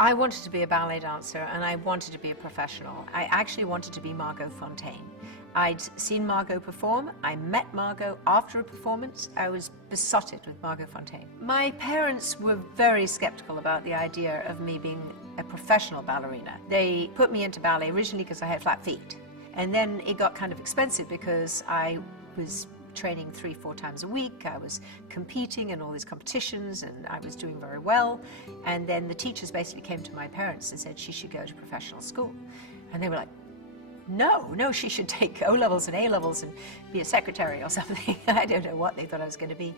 I wanted to be a ballet dancer and I wanted to be a professional. I actually wanted to be Margot Fonteyn. I'd seen Margot perform. I met Margot after a performance. I was besotted with Margot Fonteyn. My parents were very skeptical about the idea of me being a professional ballerina. They put me into ballet originally because I had flat feet. And then it got kind of expensive because I was training 3-4 times a week. I was competing in all these competitions and I was doing very well. And then the teachers basically came to my parents and said she should go to professional school. And they were like, no, she should take O-levels and A-levels and be a secretary or something. I don't know what they thought I was going to be.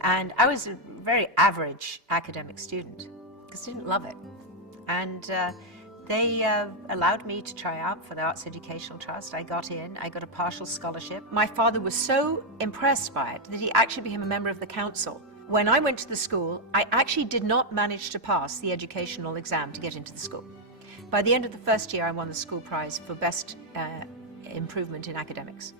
And I was a very average academic student because I didn't love it. And they allowed me to try out for the Arts Educational Trust. I got in, I got a partial scholarship. My father was so impressed by it that he actually became a member of the council. When I went to the school, I actually did not manage to pass the educational exam to get into the school. By the end of the first year, I won the school prize for best improvement in academics.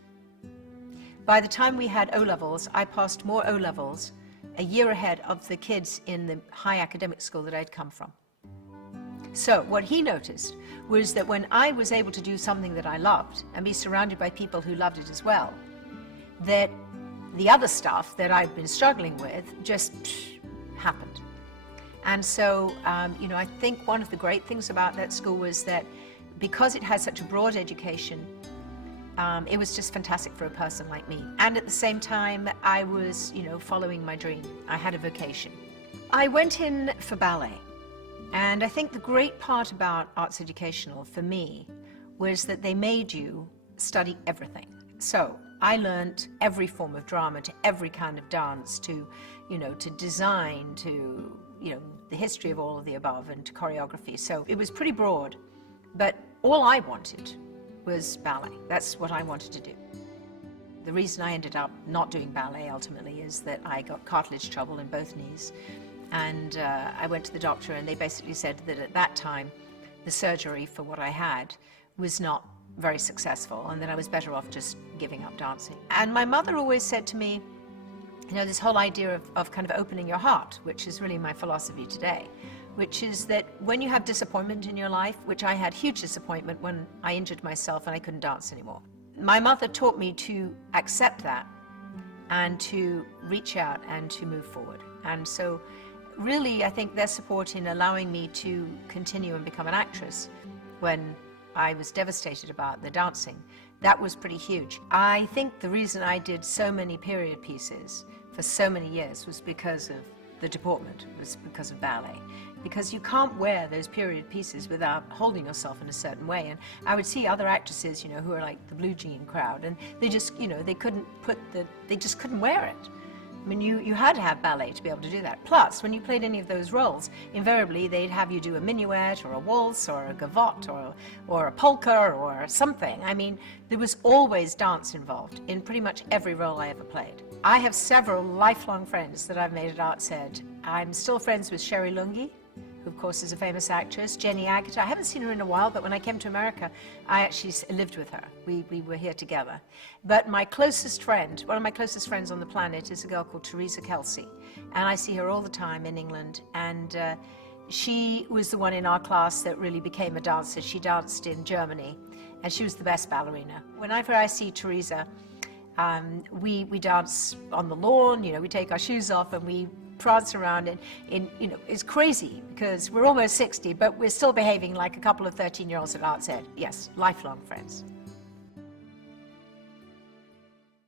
By the time we had O-levels, I passed more O-levels a year ahead of the kids in the high academic school that I'd come from. So what he noticed was that when I was able to do something that I loved and be surrounded by people who loved it as well, that the other stuff that I've been struggling with just happened. And so, I think one of the great things about that school was that because it had such a broad education, it was just fantastic for a person like me. And at the same time, I was, following my dream. I had a vocation. I went in for ballet. And I think the great part about Arts Educational for me was that they made you study everything. So I learned every form of drama, to every kind of dance, to design, to, the history of all of the above, and to choreography. So it was pretty broad, but all I wanted was ballet. That's what I wanted to do. The reason I ended up not doing ballet ultimately is that I got cartilage trouble in both knees. And I went to the doctor and they basically said that at that time the surgery for what I had was not very successful and that I was better off just giving up dancing. And my mother always said to me, this whole idea of kind of opening your heart, which is really my philosophy today, which is that when you have disappointment in your life, which I had huge disappointment when I injured myself and I couldn't dance anymore. My mother taught me to accept that and to reach out and to move forward. And so really, I think their support in allowing me to continue and become an actress when I was devastated about the dancing, that was pretty huge. I think the reason I did so many period pieces for so many years was because of the deportment, was because of ballet. Because you can't wear those period pieces without holding yourself in a certain way. And I would see other actresses, who are like the blue jean crowd, and they just, they just couldn't wear it. I mean, you had to have ballet to be able to do that. Plus, when you played any of those roles, invariably they'd have you do a minuet or a waltz or a gavotte or a polka or something. I mean, there was always dance involved in pretty much every role I ever played. I have several lifelong friends that I've made at Arts Ed. I'm still friends with Sherry Lungi, who of course is a famous actress, Jenny Agutter. I haven't seen her in a while, but when I came to America, I actually lived with her. We were here together. But my closest friend, one of my closest friends on the planet, is a girl called Teresa Kelsey. And I see her all the time in England. And she was the one in our class that really became a dancer. She danced in Germany, and she was the best ballerina. Whenever I see Teresa, we dance on the lawn, we take our shoes off and we prance around, and it's crazy because we're almost 60, but we're still behaving like a couple of 13-year-olds at Arts Ed. Yes, lifelong friends.